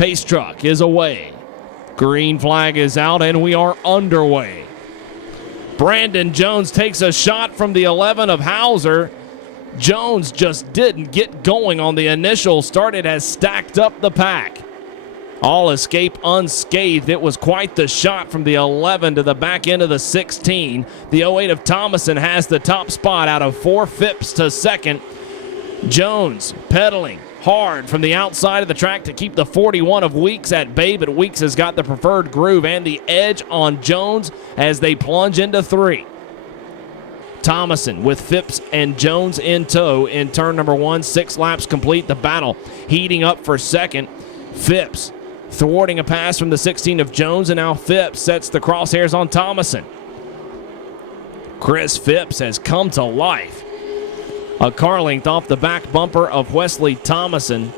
Pace truck is away. Green flag is out, and we are underway. Brandon Jones takes a shot from the 11 of Hauser. Jones just didn't get going on the initial start. It has stacked up the pack. All escape unscathed. It was quite the shot from the 11 to the back end of the 16. The 08 of Thomason has the top spot out of 4 Phipps to second. Jones pedaling hard from the outside of the track to keep the 41 of Weeks at bay, but Weeks has got the preferred groove and the edge on Jones as they plunge into 3. Thomason with Phipps and Jones in tow in turn number 1. 6 laps complete. The battle heating up for second. Phipps thwarting a pass from the 16 of Jones, and now Phipps sets the crosshairs on Thomason. Chris Phipps has come to life. A car length off the back bumper of Wesley Thomason.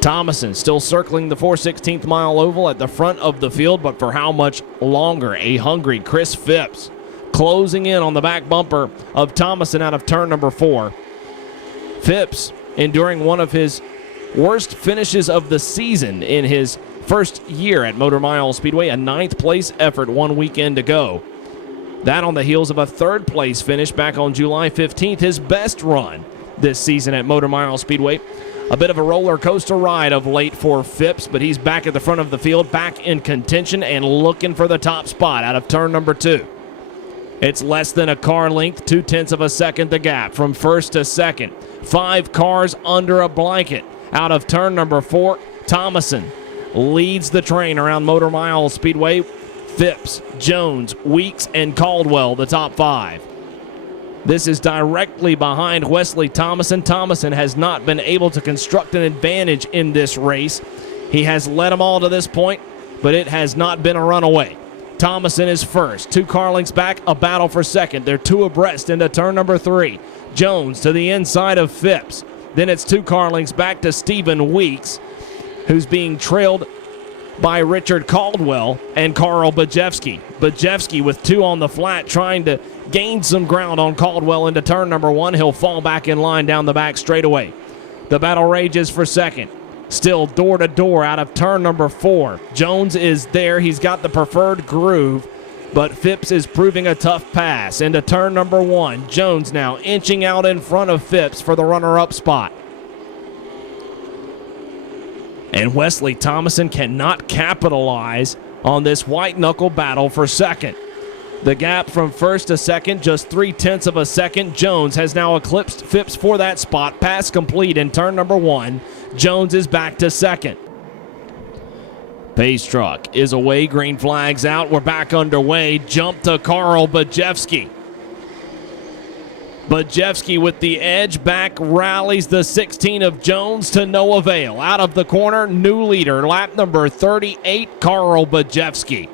Thomason still circling the 4/16 mile oval at the front of the field, but for how much longer? A hungry Chris Phipps closing in on the back bumper of Thomason out of turn number 4. Phipps enduring one of his worst finishes of the season in his first year at Motor Mile Speedway, a 9th place effort 1 weekend ago. That on the heels of a 3rd place finish back on July 15th, his best run this season at Motor Mile Speedway. A bit of a roller coaster ride of late for Phipps, but he's back at the front of the field, back in contention and looking for the top spot out of turn number 2. It's less than a car length, 0.2 of a second the gap from first to second. 5 cars under a blanket out of turn number 4. Thomason leads the train around Motor Mile Speedway. Phipps, Jones, Weeks, and Caldwell, the top 5. This is directly behind Wesley Thomason. Thomason has not been able to construct an advantage in this race. He has led them all to this point, but it has not been a runaway. Thomason is first. 2 car lengths back, a battle for second. They're 2 abreast into turn number 3. Jones to the inside of Phipps. Then it's 2 car lengths back to Stephen Weeks, who's being trailed by Richard Caldwell and Karl Budzevski. Budzevski with 2 on the flat, trying to gain some ground on Caldwell into turn number 1. He'll fall back in line down the back straightaway. The battle rages for second. Still door to door out of turn number 4. Jones is there. He's got the preferred groove, but Phipps is proving a tough pass into turn number 1. Jones now inching out in front of Phipps for the runner-up spot. And Wesley Thomason cannot capitalize on this white-knuckle battle for second. The gap from first to second, just 0.3 of a second. Jones has now eclipsed Phipps for that spot. Pass complete in turn number 1. Jones is back to second. Pace truck is away. Green flag's out. We're back underway. Jump to Karl Budzevski. Budzevski with the edge back, rallies the 16 of Jones to no avail. Out of the corner, new leader, lap number 38, Karl Budzevski.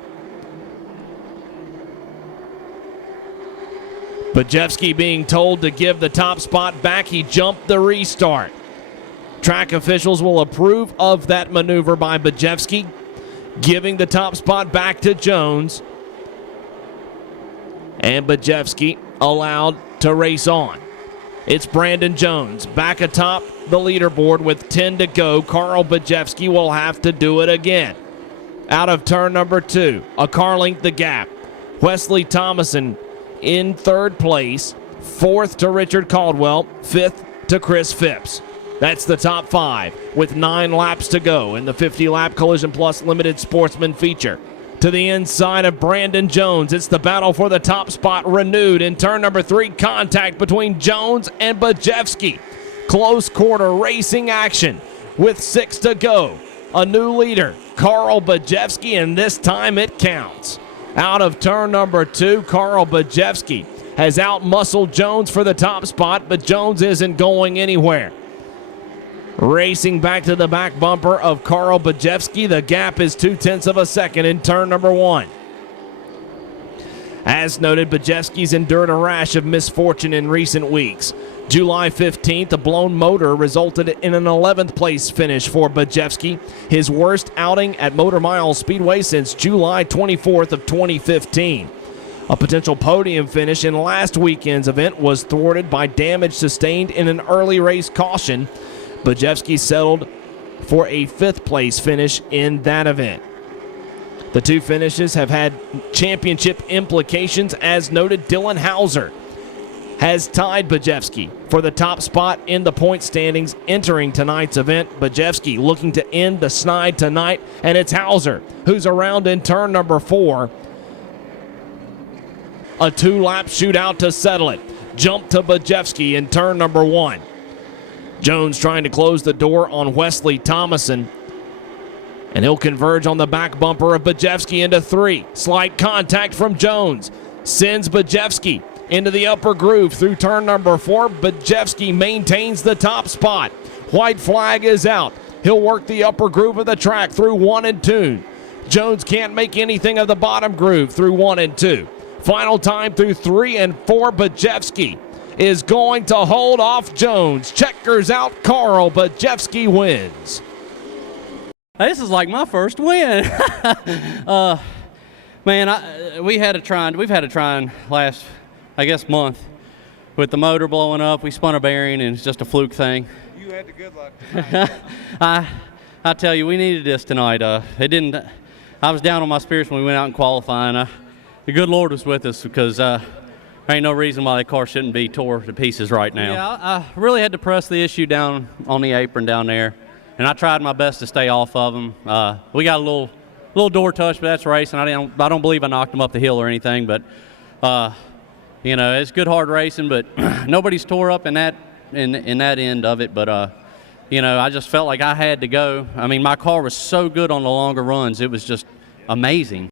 Budzevski being told to give the top spot back. He jumped the restart. Track officials will approve of that maneuver by Budzevski, giving the top spot back to Jones. And Budzevski allowed to race on. It's Brandon Jones back atop the leaderboard with 10 to go. Karl Budzevski will have to do it again. Out of turn number 2, a car length the gap. Wesley Thomason in 3rd place, 4th to Richard Caldwell, 5th to Chris Phipps. That's the top 5 with 9 laps to go in the 50-lap Collision Plus Limited Sportsman feature. To the inside of Brandon Jones. It's the battle for the top spot renewed in turn number 3. Contact between Jones and Budzevski. Close quarter racing action with 6 to go. A new leader, Karl Budzevski, and this time it counts. Out of turn number 2, Karl Budzevski has outmuscled Jones for the top spot, but Jones isn't going anywhere. Racing back to the back bumper of Karl Budzevski. The gap is 0.2 of a second in turn number 1. As noted, Budzevski's endured a rash of misfortune in recent weeks. July 15th, a blown motor resulted in an 11th place finish for Budzevski, his worst outing at Motor Mile Speedway since July 24th of 2015. A potential podium finish in last weekend's event was thwarted by damage sustained in an early race caution. Budzevski settled for a 5th place finish in that event. The 2 finishes have had championship implications. As noted, Dylan Hauser has tied Budzevski for the top spot in the point standings entering tonight's event. Budzevski looking to end the snide tonight, and it's Hauser who's around in turn number 4. A 2-lap shootout to settle it. Jump to Budzevski in turn number 1. Jones trying to close the door on Wesley Thomason, and he'll converge on the back bumper of Budzevski into 3. Slight contact from Jones sends Budzevski into the upper groove through turn number 4. Budzevski maintains the top spot. White flag is out. He'll work the upper groove of the track through 1 and 2. Jones can't make anything of the bottom groove through 1 and 2. Final time through 3 and 4. Budzevski is going to hold off Jones. Checkers out, Karl Budzevski wins. This is like my first win. Man, we've had a trying last, I guess, month with the motor blowing up. We spun a bearing, and it's just a fluke thing. You had the good luck. I tell you, we needed this tonight. I was down on my spirits when we went out and qualifying. The good Lord was with us, because there ain't no reason why that car shouldn't be tore to pieces right now. Yeah, I really had to press the issue down on the apron down there, and I tried my best to stay off of them. We got a little door touch, but that's racing. I don't believe I knocked them up the hill or anything, but you know, it's good hard racing. But nobody's tore up in that end of it. But you know, I just felt like I had to go. I mean, my car was so good on the longer runs; it was just amazing.